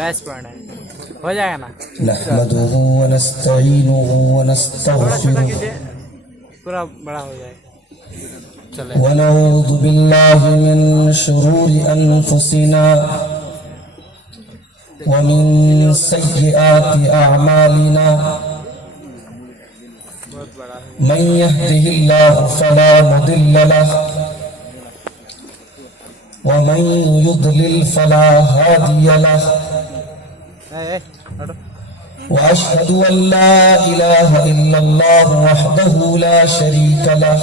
22 ہے، ہو جائے گا نا؟ نحمده ونستعینه تھوڑا چھوٹا ونستغفره کیجیے، پورا بڑا ہو جائے گا. چلے. ونعوذ بالله من شرور أنفسنا ومن سيئات أعمالنا بہت بڑا ہے. من يهده الله فلا مضل له ومن يضلل فلا هادي له ہٹو. وأشهد أن لا إله إلا الله وحده لا شريك له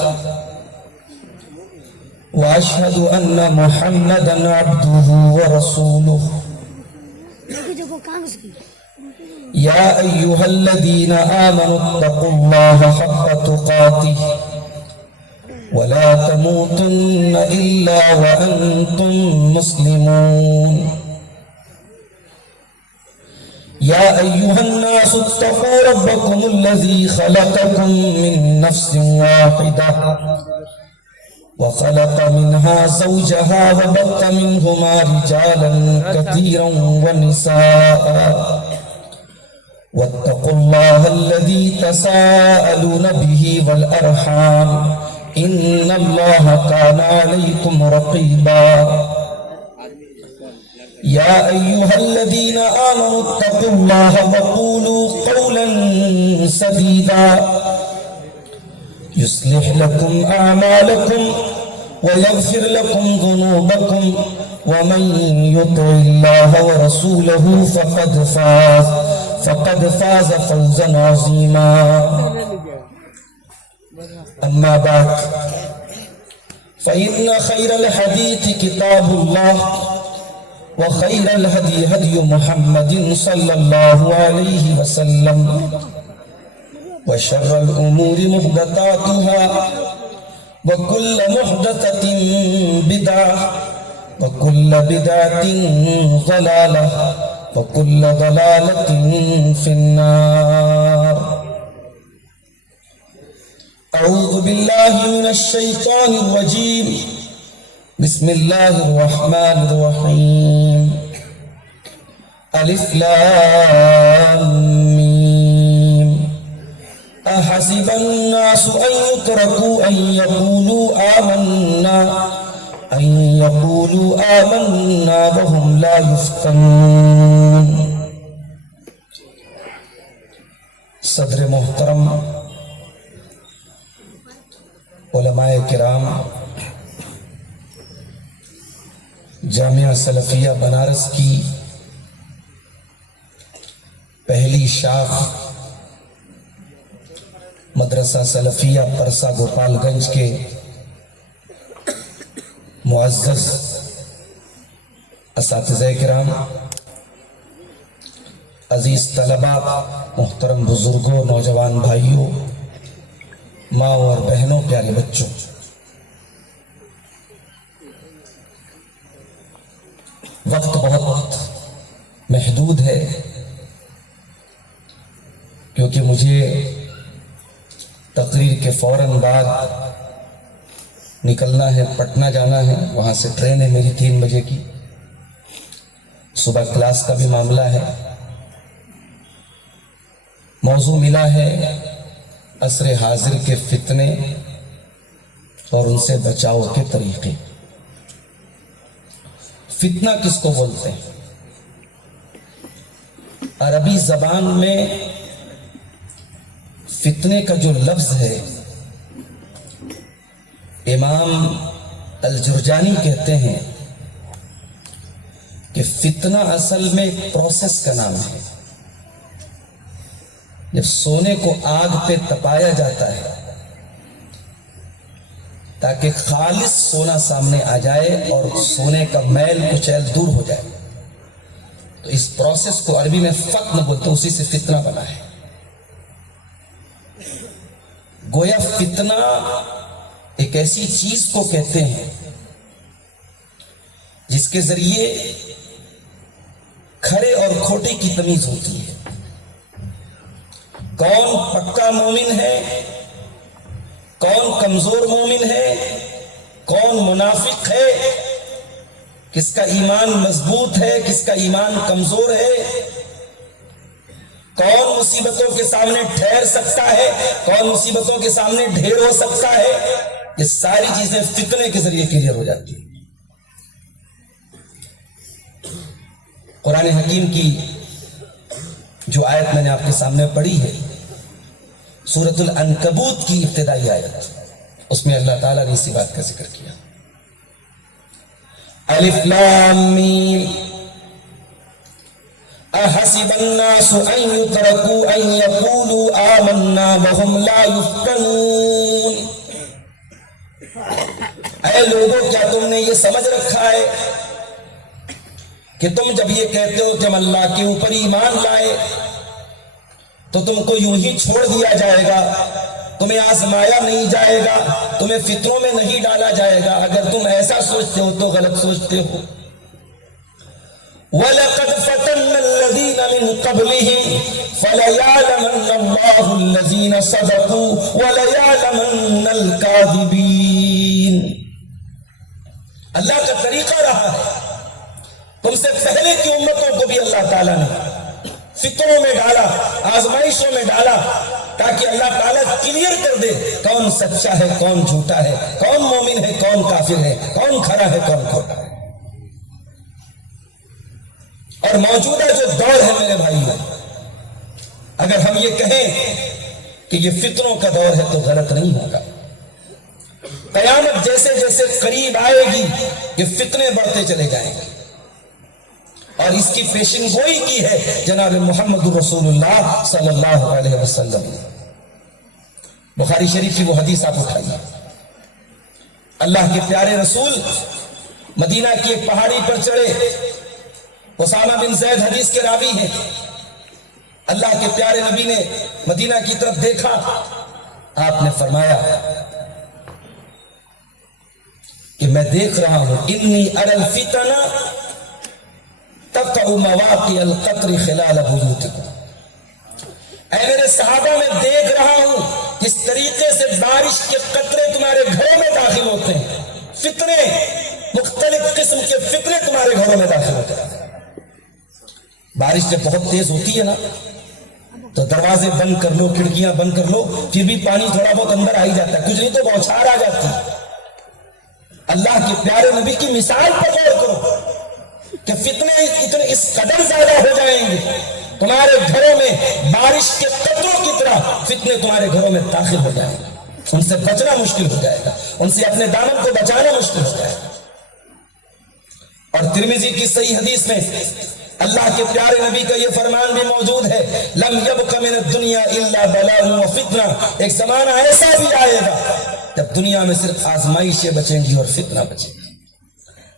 وأشهد أن محمدا عبده ورسوله يا أيها الذين آمنوا اتقوا الله حق تقاته ولا تموتن إلا وأنتم مسلمون يا أيها الناس اتقوا ربكم الذي خلقكم من نفس واحدة وخلق منها زوجها وبث منهما رجالا كثيرا ونساء واتقوا الله الذي تساءلون به والأرحام إن الله كان عليكم رقيبا يا أيها الذين آمنوا اتقوا الله وقولوا قولا سديدا يصلح لكم أعمالكم ويغفر لكم ذنوبكم ومن يطع الله ورسوله فقد فاز فوزا عظيما أما بعد فإن خير الحديث كتاب الله وخير الهدي هدي محمد صلى الله عليه وسلم وشر الأمور محدثاتها وكل محدثة بدعة وكل بدعة ضلالة وكل ضلالة في النار. أعوذ بالله من الشيطان الرجيم. بسم الله الرحمن الرحيم. ألف لام ميم. أحسب الناس أن يتركوا أن يقولوا آمنا وهم لا يفتنون. صدر محترم، علماء کرام، جامعہ سلفیہ بنارس کی پہلی شاخ مدرسہ سلفیہ پرسا گوپال گنج کے معزز اساتذہ کرام، عزیز طلبہ، محترم بزرگوں، نوجوان بھائیوں، ماں اور بہنوں، پیارے بچوں، وقت بہت محدود ہے کیونکہ مجھے تقریر کے فوراً بعد نکلنا ہے، پٹنہ جانا ہے، وہاں سے ٹرین ہے میری 3 بجے کی، صبح کلاس کا بھی معاملہ ہے۔ موضوع ملا ہے عصر حاضر کے فتنے اور ان سے بچاؤ کے طریقے۔ فتنہ کس کو بولتے ہیں؟ عربی زبان میں فتنے کا جو لفظ ہے، امام الجرجانی کہتے ہیں کہ فتنہ اصل میں ایک پروسیس کا نام ہے۔ جب سونے کو آگ پہ تپایا جاتا ہے تاکہ خالص سونا سامنے آ جائے اور سونے کا میل کچیل دور ہو جائے، تو اس پروسیس کو عربی میں فتنہ بولتے ہیں، اسی سے فتنہ بنا ہے۔ گویا فتنہ ایک ایسی چیز کو کہتے ہیں جس کے ذریعے کھرے اور کھوٹے کی تمیز ہوتی ہے، کون پکا مومن ہے، کون کمزور مومن ہے، کون منافق ہے، کس کا ایمان مضبوط ہے، کس کا ایمان کمزور ہے، کون مصیبتوں کے سامنے ٹھہر سکتا ہے، کون مصیبتوں کے سامنے ڈھیر ہو سکتا ہے، یہ ساری چیزیں فتنے کے ذریعے کلیئر ہو جاتی ہیں۔ قرآن حکیم کی جو آیت میں نے آپ کے سامنے پڑھی ہے، سورۃ العنکبوت کی ابتدائی آیت، اس میں اللہ تعالیٰ نے اسی بات کا ذکر کیا۔ الف لام میم احسب الناس ان يتركوا ان يقولوا آمنا وهم لا يفتنون۔ اے لوگوں، کیا تم نے یہ سمجھ رکھا ہے کہ تم جب یہ کہتے ہو کہ ہم اللہ کے اوپر ایمان لائے تو تم کو یوں ہی چھوڑ دیا جائے گا، تمہیں آزمایا نہیں جائے گا، تمہیں فطروں میں نہیں ڈالا جائے گا؟ اگر تم ایسا سوچتے ہو تو غلط سوچتے ہو۔ وَلَقَدْ فَتَنَّا الَّذِينَ مِن قَبْلِهِمْ فَلَيَعْلَمَنَّ اللَّهُ الَّذِينَ صَدَقُوا وَلَيَعْلَمَنَّ الْكَاذِبِينَ۔ اللہ کا طریقہ رہا ہے، تم سے پہلے کی امتوں کو بھی اللہ تعالیٰ نے فطروں میں ڈالا، آزمائشوں میں ڈالا، تاکہ اللہ تعالیٰ کلیئر کر دے کون سچا ہے، کون جھوٹا ہے، کون مومن ہے، کون کافر ہے، کون کھرا ہے، کون کھوٹا ہے۔ اور موجودہ جو دور ہے میرے بھائیوں، اگر ہم یہ کہیں کہ یہ فطروں کا دور ہے تو غلط نہیں ہوگا۔ قیامت جیسے جیسے قریب آئے گی یہ فتنے بڑھتے چلے جائیں گے، اور اس کی پیشن گوئی کی ہے جناب محمد رسول اللہ صلی اللہ علیہ وسلم نے۔ بخاری شریف کی وہ حدیث آپ اٹھائیے، اللہ کے پیارے رسول مدینہ کی ایک پہاڑی پر چڑھے، اسامہ بن زید حدیث کے راوی ہیں، اللہ کے پیارے نبی نے مدینہ کی طرف دیکھا، آپ نے فرمایا کہ میں دیکھ رہا ہوں انی اری الفتن تقع مواقع القطر خلال بیوتکم۔ اے میرے صحابہ، میں دیکھ رہا ہوں اس طریقے سے بارش کے قطرے تمہارے گھروں میں داخل ہوتے ہیں، فتنے، مختلف قسم کے فتنے تمہارے گھروں میں داخل ہوتے ہیں۔ بارش جب بہت تیز ہوتی ہے نا تو دروازے بند کر لو، کھڑکیاں بند کر لو، پھر بھی پانی تھوڑا بہت اندر آ ہی جاتا ہے، کچھ نہیں تو بوچھار آ جاتی ہے۔ اللہ کے پیارے نبی کی مثال پر غور کرو کہ فتنے اتنے اس قدر زیادہ ہو جائیں گے، تمہارے گھروں میں بارش کے قطروں کی طرح فتنے تمہارے گھروں میں داخل ہو جائیں گے، ان سے بچنا مشکل ہو جائے گا، ان سے اپنے دامن کو بچانا مشکل ہو جائے گا۔ اور ترمذی کی صحیح حدیث میں اللہ کے پیارے نبی کا یہ فرمان بھی موجود ہے، لم یبق من الدنیا الا بلاء و فتنہ۔ ایک زمانہ ایسا بھی آئے گا جب دنیا میں صرف آزمائشیں بچیں گی اور فتنہ بچے گی۔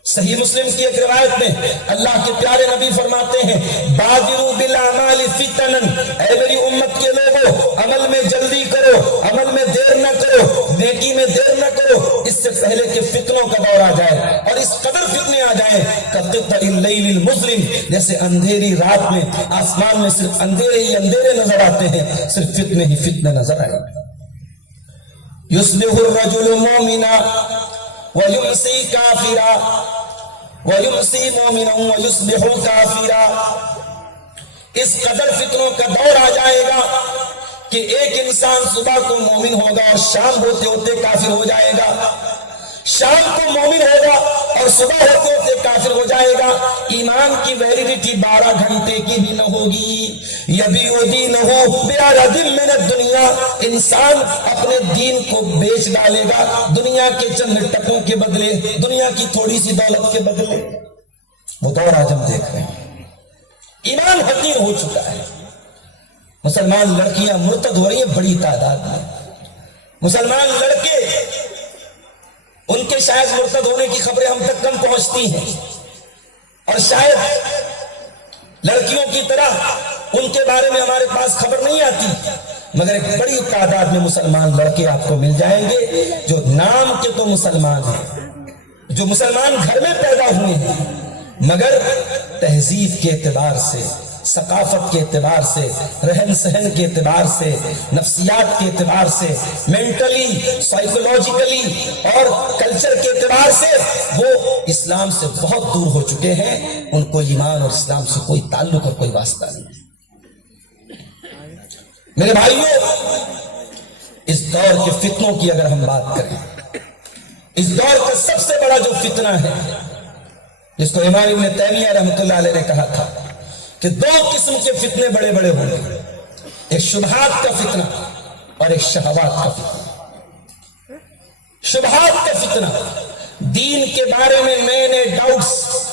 صحیح مسلم کی ایک روایت میں اللہ کے پیارے نبی فرماتے ہیں، بادروا بالاعمال فتنا، اے میری امت کے لوگوں، عمل میں جلدی کرو، عمل میں دیر نہ کرو، نیکی میں دیر نہ کرو، اس سے پہلے کہ فتنوں کا دور آ جائے، اور اس قدر فتنے آ جائیں کقطع اللیل المظلم، جیسے اندھیری رات میں آسمان میں صرف اندھیرے ہی اندھیرے نظر آتے ہیں، صرف فتنے ہی فتنے نظر آئیں گے۔ یصبح الرجل مومنا ویمسی کافرا وَيُمْسِي مُؤْمِنًا وَيُصْبِحُ كَافِرًا۔ اس قدر فتنوں کا دور آ جائے گا کہ ایک انسان صبح کو مومن ہوگا اور شام ہوتے ہوتے کافر ہو جائے گا، شام کو مومن ہوگا اور صبح ہوتے ہوتے کافر ہو جائے گا۔ ایمان کی ویلیڈیٹی 12 گھنٹے کی بھی نہ ہوگی۔ یبیع دینہ بعرض من الدنیا، انسان اپنے دین کو بیچ ڈالے گا دنیا کے چند ٹکوں کے بدلے، دنیا کی تھوڑی سی دولت کے بدلے۔ وہ دور آج ہم دیکھ رہے ہیں، ایمان حقیر ہو چکا ہے، مسلمان لڑکیاں مرتد ہو رہی ہیں بڑی تعداد میں، مسلمان لڑکے ان کے شاید مرتد ہونے کی خبریں ہم تک کم پہنچتی ہیں، اور شاید لڑکیوں کی طرح ان کے بارے میں ہمارے پاس خبر نہیں آتی، مگر ایک بڑی تعداد میں مسلمان لڑکے آپ کو مل جائیں گے جو نام کے تو مسلمان ہیں، جو مسلمان گھر میں پیدا ہوئے ہیں، مگر تہذیب کے اعتبار سے، ثقافت کے اعتبار سے، رہن سہن کے اعتبار سے، نفسیات کے اعتبار سے، مینٹلی، سائیکولوجیکلی اور کلچر کے اعتبار سے وہ اسلام سے بہت دور ہو چکے ہیں. ان کو ایمان اور اسلام سے کوئی تعلق اور کوئی واسطہ نہیں. میرے بھائیوں، اس دور کے فتنوں کی اگر ہم بات کریں، اس دور کا سب سے بڑا جو فتنہ ہے جس کو امام ابن تیمیہ رحمۃ اللہ علیہ نے کہا تھا کہ دو قسم کے فتنے بڑے بڑے ہوں گے، ایک شبہات کا فتنہ اور ایک شہوات کا فتنہ. شبہات کا فتنہ، دین کے بارے میں نئے نئے ڈاؤٹس،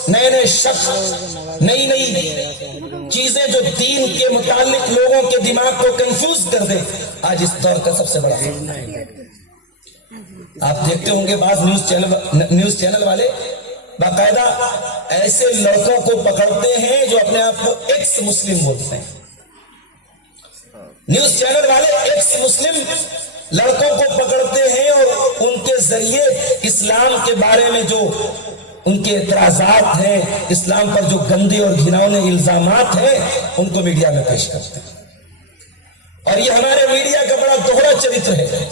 نئے نئے شک، نئی نئی چیزیں جو دین کے متعلق لوگوں کے دماغ کو کنفیوز کر دے. آج اس دور کا سب سے بڑا فتنہ ہے. آپ دیکھتے ہوں گے بعض نیوز چینل والے باقاعدہ ایسے لڑکوں کو پکڑتے ہیں جو اپنے آپ کو ایکس مسلم بولتے ہیں. نیوز چینل والے ایکس مسلم لڑکوں کو پکڑتے ہیں اور ان کے ذریعے اسلام کے بارے میں جو ان کے اعتراضات ہیں، اسلام پر جو گندے اور گھناؤنے الزامات ہیں، ان کو میڈیا میں پیش کرتے ہیں. اور یہ ہمارے میڈیا کا بڑا دوہرا چرتر ہے.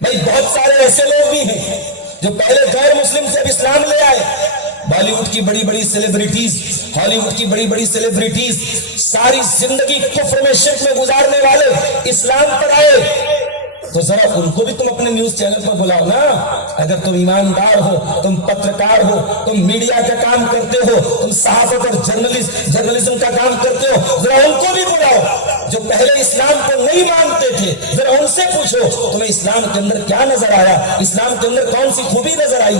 بھائی بہت سارے ایسے لوگ بھی ہیں جو پہلے غیر مسلم سے اب اسلام لے آئے. بالی ووڈ کی بڑی بڑی سیلیبریٹیز، ہالی ووڈ کی بڑی بڑی سیلیبریٹیز، ساری زندگی کفر میں شرک میں گزارنے والے اسلام پر آئے. تو ذرا ان کو بھی تم اپنے نیوز چینل پر بلاؤ نا. اگر تم ایماندار ہو، تم پترکار ہو، تم میڈیا کا کام کرتے ہو، تم صحافت اور جرنلزم کا کام کرتے ہو، ذرا ان کو بھی بلاؤ جو پہلے اسلام کو نہیں مانتے تھے. ذرا ان سے پوچھو تمہیں اسلام کے اندر کیا نظر آیا، اسلام کے اندر کون سی خوبی نظر آئی.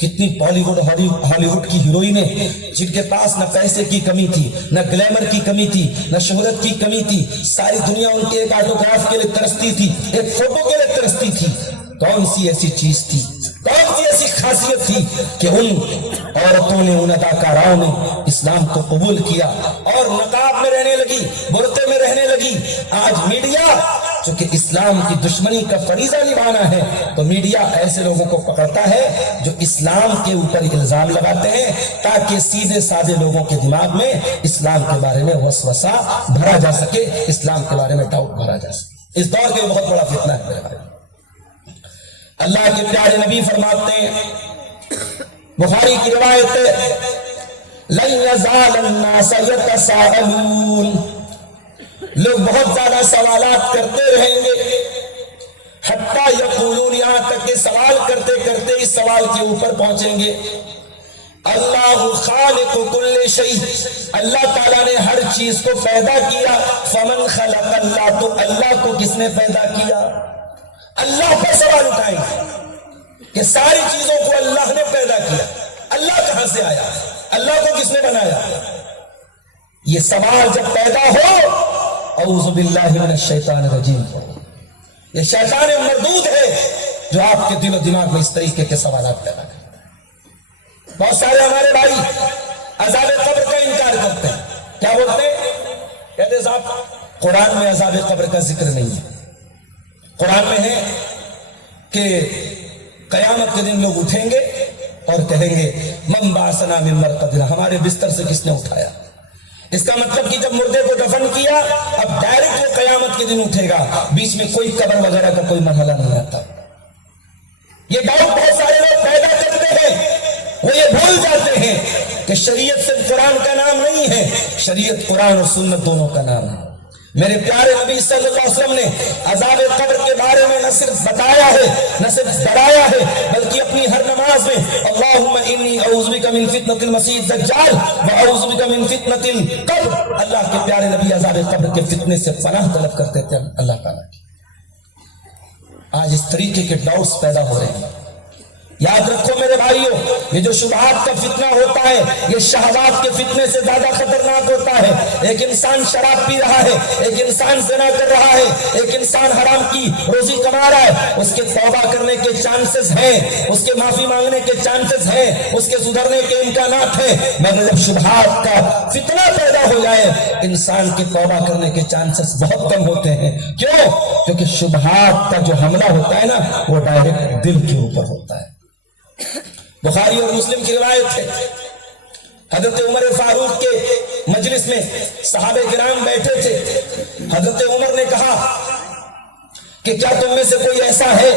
کتنی بالی ووڈ ہالی ووڈ کی ہیروئنیں جن کے پاس نہ پیسے کی کمی تھی، نہ گلیمر کی کمی تھی، نہ شہرت کی کمی تھی، ساری دنیا ان کے ایک آٹوگراف کے لیے ترستی تھی، ایک فوٹو کے لیے ترستی تھی. کون سی ایسی چیز تھی، کون سی ایسی خاصیت تھی کہ ان عورتوں نے، ان اداکاراؤں نے اسلام کو قبول کیا اور نقاب میں رہنے لگی، برقعے میں رہنے لگی. آج میڈیا چونکہ اسلام کی دشمنی کا فریضہ نبھانا ہے تو میڈیا ایسے لوگوں کو پکڑتا ہے جو اسلام کے اوپر الزام لگاتے ہیں تاکہ سیدھے سادے لوگوں کے دماغ میں اسلام کے بارے میں وسوسہ بھرا جا سکے، اسلام کے بارے میں ڈاؤٹ بھرا جا سکے. اس دور کے بہت بڑا فتنہ ہے میرے بھائی. اللہ کے پیارے نبی فرماتے ہیں، بخاری کی روایت ہے، لن یزال الناس یتساءلون، لوگ بہت زیادہ سوالات کرتے رہیں گے، حتیٰ یقولون، یہاں تک کہ سوال کرتے کرتے اس سوال کے اوپر پہنچیں گے، اللہ خالق کل شیء، اللہ تعالیٰ نے ہر چیز کو پیدا کیا، فمن خلق اللہ، تو اللہ کو کس نے پیدا کیا. اللہ پر سوال اٹھائیں گے کہ ساری چیزوں کو اللہ نے پیدا کیا، اللہ کہاں سے آیا، اللہ کو کس نے بنایا. یہ سوال جب پیدا ہو، اعوذ باللہ من الشیطان الرجیم، یہ شیطان مردود ہے جو آپ کے دل و دماغ میں اس طریقے کے سوالات پیدا کرتا ہے. بہت سارے ہمارے بھائی عذاب قبر کا انکار کرتے ہیں. کیا بولتے ہیں؟ کہتے ہیں صاحب قرآن میں عذاب قبر کا ذکر نہیں ہے. قرآن میں ہے کہ قیامت کے دن لوگ اٹھیں گے اور کہیں گے من بعثنا من مرقدنا، ہمارے بستر سے کس نے اٹھایا. اس کا مطلب کہ جب مردے کو دفن کیا اب ڈائریکٹ وہ قیامت کے دن اٹھے گا، بیچ میں کوئی قبر وغیرہ کا کوئی مرحلہ نہیں آتا. یہ ڈاؤٹ بہت سارے لوگ پیدا کرتے ہیں، وہ یہ بھول جاتے ہیں کہ شریعت صرف قرآن کا نام نہیں ہے، شریعت قرآن اور سنت دونوں کا نام ہے. میرے پیارے نبی صلی اللہ علیہ وسلم نے عذاب قبر کے بارے میں نہ صرف بتایا ہے، نہ صرف ڈرایا ہے، بلکہ اپنی ہر نماز میں اللہم انی اعوذ بک من فتنۃ المسیح الدجال واعوذ بک من فتنۃ القبر، اللہ کے پیارے نبی عذاب قبر کے فتنے سے پناہ طلب کرتے تھے اللہ تعالیٰ کی. آج اس طریقے کے ڈاؤٹس پیدا ہو رہے ہیں. یاد رکھو میرے بھائیوں، یہ جو شبہات کا فتنہ ہوتا ہے یہ شہوات کے فتنے سے زیادہ خطرناک ہوتا ہے. ایک انسان شراب پی رہا ہے، ایک انسان زنا کر رہا ہے، ایک انسان حرام کی روزی کما رہا ہے، اس کے توبہ کرنے کے چانسز ہیں، اس کے معافی مانگنے کے چانسز ہیں، اس کے سدھرنے کے امکانات ہیں، مگر جب شبہات کا فتنہ پیدا ہو جائے انسان کے توبہ کرنے کے چانسز بہت کم ہوتے ہیں. کیوں؟ کیونکہ شبہات کا جو حملہ ہوتا ہے نا وہ ڈائریکٹ دل کے اوپر ہوتا ہے. بخاری اور مسلم کی روایت ہے، حضرت عمر فاروق کے مجلس میں صحابہ کرام بیٹھے تھے. حضرت عمر نے کہا کہ کیا تم میں سے کوئی ایسا ہے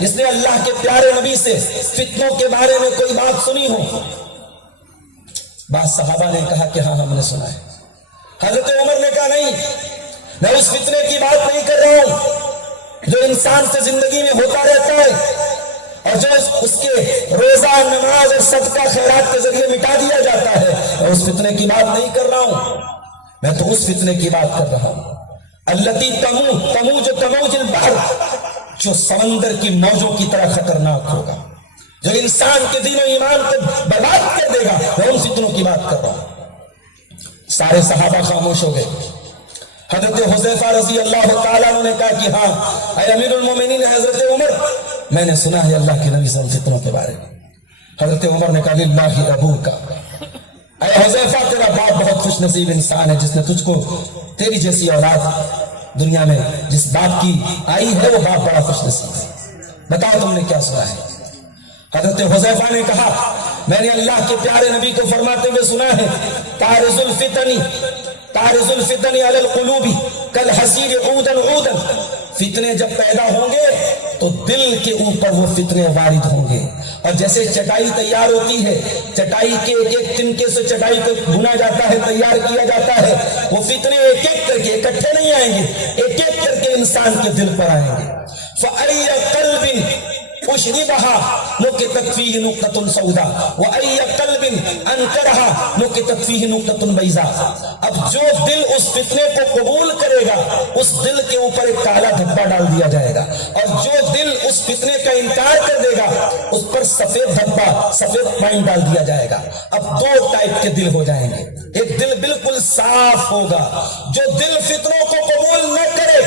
جس نے اللہ کے پیارے نبی سے فتنوں کے بارے میں کوئی بات سنی ہو؟ بعض صحابہ نے کہا کہ ہاں ہم نے سنا ہے. حضرت عمر نے کہا نہیں، میں اس فتنے کی بات نہیں کر رہا ہوں جو انسان سے زندگی میں ہوتا رہتا ہے اور جو اس کے روزہ نماز اور صدقہ خیرات کے ذریعے مٹا دیا جاتا ہے. میں اس فتنے کی بات نہیں کر رہا ہوں، میں تو اس فتنے کی بات کر رہا ہوں التی تموج تموج البحر، جو سمندر کی موجوں کی طرح خطرناک ہوگا، جو انسان کے دین و ایمان کو برباد کر دے گا. میں ان فتنوں کی بات کر رہا ہوں. سارے صحابہ خاموش ہو گئے. حضرت حذیفہ رضی اللہ تعالیٰ عنہ نے کہا کہ ہاں اے امیر المومنین حضرت عمر، میں نے سنا ہے اللہ کے نبی صلی اللہ علیہ وسلم فتنوں کے بارے میں. حضرت عمر نے کہا للہ ابوک، اے حذیفہ تیرا باپ بہت خوش نصیب انسان ہے جس نے تجھ کو تیری جیسی اولاد دنیا میں جس باپ کی آئی ہے وہ باپ بڑا خوش نصیب ہے. بتاؤ تم نے کیا سنا ہے؟ حضرت حذیفہ نے کہا میں نے اللہ کے پیارے نبی کو فرماتے ہوئے سنا ہے تعرض الفتن علی القلوب کالحصیر عودا عودا، فتنے جب پیدا ہوں گے تو دل کے اوپر وہ فتنے وارد ہوں گے. اور جیسے چٹائی تیار ہوتی ہے، چٹائی کے ایک ایک تنکے سے چٹائی کو بنا جاتا ہے، تیار کیا جاتا ہے، وہ فتنے ایک ایک کر کے اکٹھے نہیں آئیں گے، ایک ایک کر کے انسان کے دل پر آئیں گے. فَأَيَّ قَلْبٍ أشربها نكتت فيه نقطة سوداء وأي قلب أنكرها نكتت فيه نقطة بيضاء. اب جو دل اس فتنے کو قبول کرے گا اس دل کے اوپر ایک کالا دھبا ڈال دیا جائے گا، اور جو دل اس فتنے کا انکار کر دے گا اس پر سفید دھبا، سفید پائن ڈال دیا جائے گا. اب دو ٹائپ کے دل ہو جائیں گے. ایک دل بالکل صاف ہوگا جو دل فتنوں کو قبول نہ کرے،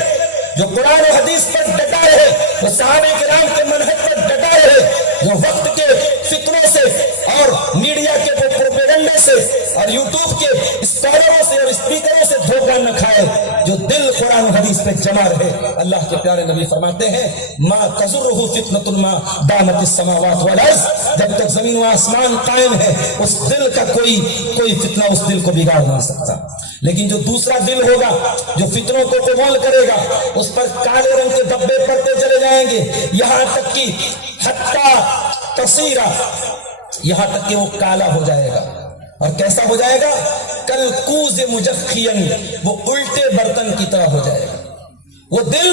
جو قرآن و حدیث پر ڈٹا رہے، وہ صحابہ کرام کے منہج پر ڈٹا رہے، جو وقت کے فتنوں سے اور میڈیا کے پروپیگنڈے سے اور یوٹیوب کے اسکالروں سے اور اسپیکروں سے دھوکہ نہ کھائے، جو دل قرآن و حدیث پہ جمع رہے. اللہ کے پیارے نبی فرماتے ہیں ما تضرہ فتنۃ ما دامت السماوات والارض، جب تک زمین و آسمان قائم ہے اس دل کا کوئی فتنہ اس دل کو بگاڑ نہیں سکتا. لیکن جو دوسرا دل ہوگا جو فتنوں کو قبول کرے گا اس پر کالے رنگ کے دھبے پڑتے چلے جائیں گے، یہاں تک کہ حتی تصیرہ، یہاں تک کہ وہ کالا ہو جائے گا. اور کیسا ہو جائے گا؟ کالکوز مجخین، وہ الٹے برتن کی طرح ہو جائے گا. وہ دل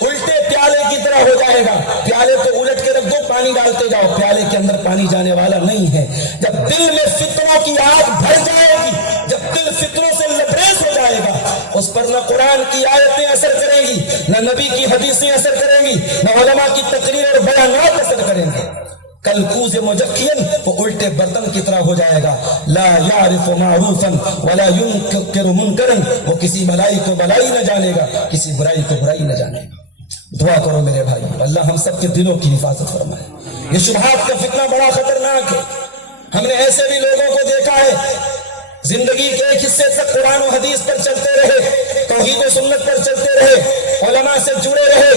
الٹے پیالے کی طرح ہو جائے گا. پیالے کو الٹ کے رکھ دو، پانی ڈالتے جاؤ، پیالے کے اندر پانی جانے والا نہیں ہے. جب دل میں فتنوں کی آگ بھر جائے گی، جب دل فتنوں سے لبریز ہو جائے گا، اس پر نہ قرآن کی آیتیں اثر کریں گی، نہ نبی کی حدیثیں اثر کریں گی، نہ علماء کی تقریر اور بیانات اثر کریں گے. کالکوز مجخین، وہ الٹے برتن کی طرح ہو جائے گا. لا یعرف معروفا ولا ینکر منکرا، وہ کسی بھلائی کو بھلائی نہ جانے گا، کسی برائی کو برائی نہ جانے گا. دعا کرو میرے بھائی، اللہ ہم سب کے دلوں کی حفاظت فرمائے. یہ شبہات کا فتنہ بڑا خطرناک ہے. ہم نے ایسے بھی لوگوں کو دیکھا ہے زندگی کے ایک حصے تک قرآن و حدیث پر چلتے رہے، توحید و سنت پر چلتے رہے، علماء سے جڑے رہے،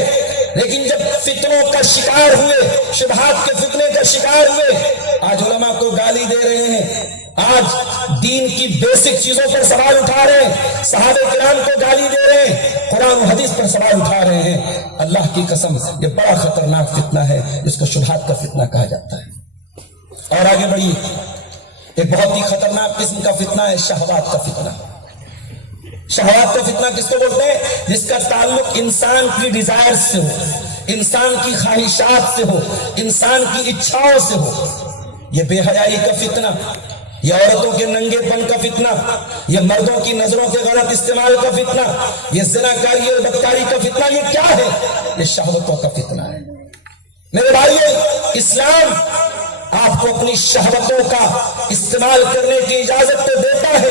لیکن جب فتنوں کا شکار ہوئے، شبہات کے فتنے کا شکار ہوئے، آج علماء کو گالی دے رہے ہیں، آج دین کی بیسک چیزوں پر سوال اٹھا رہے ہیں، صحابہ کرام کو گالی دے رہے ہیں، قرآن و حدیث پر سوال اٹھا رہے ہیں. اللہ کی قسم یہ بڑا خطرناک فتنہ ہے جس کو شبہات کا فتنہ کہا جاتا ہے. اور آگے بڑھیے، ایک بہت ہی خطرناک قسم کا فتنہ ہے شہوات کا فتنہ. شہوات کا فتنہ کس کو بولتے ہیں؟ جس کا تعلق انسان کی ڈیزائر سے ہو، انسان کی خواہشات سے ہو، انسان کی اچھاؤں سے ہو. یہ بے حیائی کا فتنہ، یہ عورتوں کے ننگے پن کا فتنہ، یہ مردوں کی نظروں کے غلط استعمال کا فتنہ، یہ زناکاری اور بدکاری کا فتنہ، یہ کیا ہے؟ یہ شہوتوں کا فتنہ ہے. میرے بھائیو، اسلام آپ کو اپنی شہوتوں کا استعمال کرنے کی اجازت تو دیتا ہے،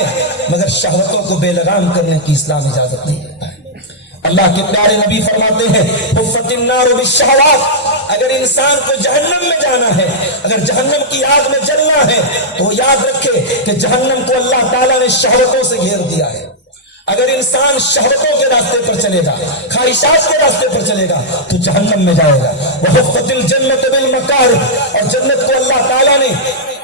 مگر شہوتوں کو بے لگام کرنے کی اسلام اجازت نہیں دیتا ہے. اللہ کے پیارے نبی فرماتے ہیں حفت النار بالشہوات، اگر انسان کو جہنم میں جانا ہے، اگر جہنم کی آگ میں جلنا ہے تو یاد رکھے کہ جہنم کو اللہ تعالیٰ نے شہوتوں سے گھیر دیا ہے. اگر انسان شہوتوں کے راستے پر چلے گا، خواہشات کے راستے پر چلے گا تو جہنم میں جائے گا. وحفت الجنت بالمکارہ، اور جنت کو اللہ تعالیٰ نے